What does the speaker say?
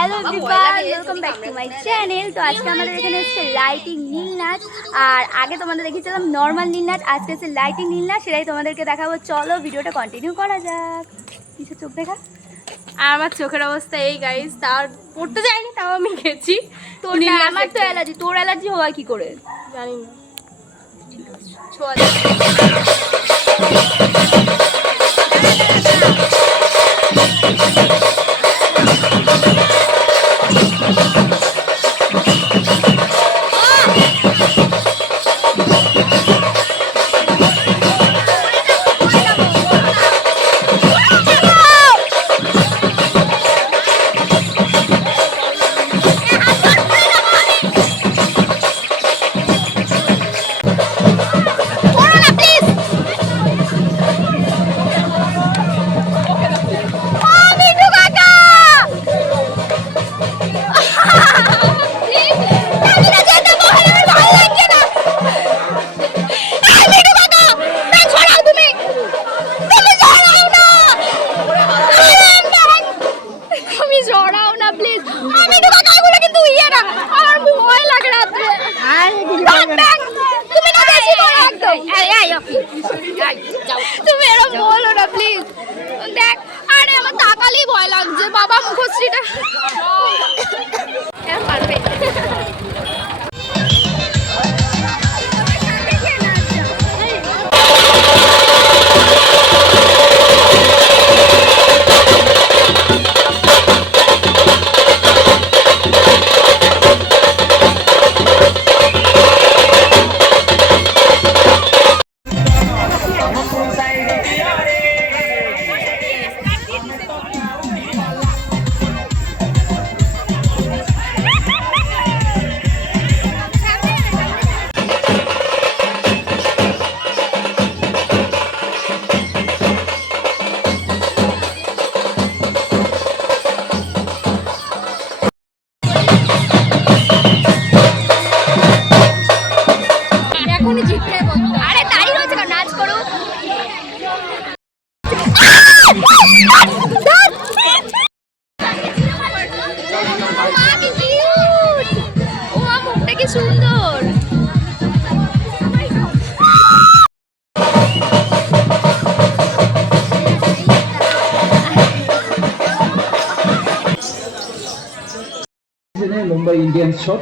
Hello everyone, welcome back to my channel. তো আজকে আমাদের এখানে হচ্ছে লাইটিং নীল নাচ। আর আগে তোমাদের দেখিয়েছিলাম নর্মাল নীল নাচ, আজকে হচ্ছে লাইটিং নীল নাচ, সেটাই তোমাদেরকে দেখাবো। চলো ভিডিওটা কন্টিনিউ করা যাক। কিছু চোখ দেখা। আর আমার চোখের অবস্থা এই গাইস, তার পড়তে যাইনি, তাও আমি গেছি। তোর না, আমার তো অ্যালার্জি, তোর অ্যালার্জি হয় কি করে জানি না। ছোঁয়া যায়। তুমি এরকম বলো না প্লিজ। দেখ, আরে আমার তাকালেই ভয় লাগছে। বাবা মুখশ্রীটা পারবে। আরে তাই রয়েছে, নাচ করো। মুখটা কি সুন্দর। Mumbai Indians shot.